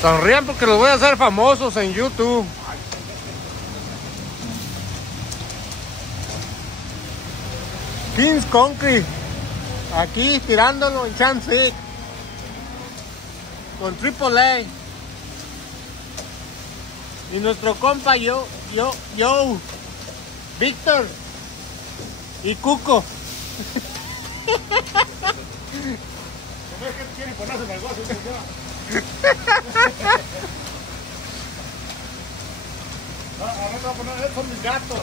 Sonrían porque los voy a hacer famosos en YouTube. Kings Concrete. Aquí tirándolo en Chance con AAA. Y nuestro compa yo, Víctor y Cuco. Ahora te voy a poner, son mis gatos.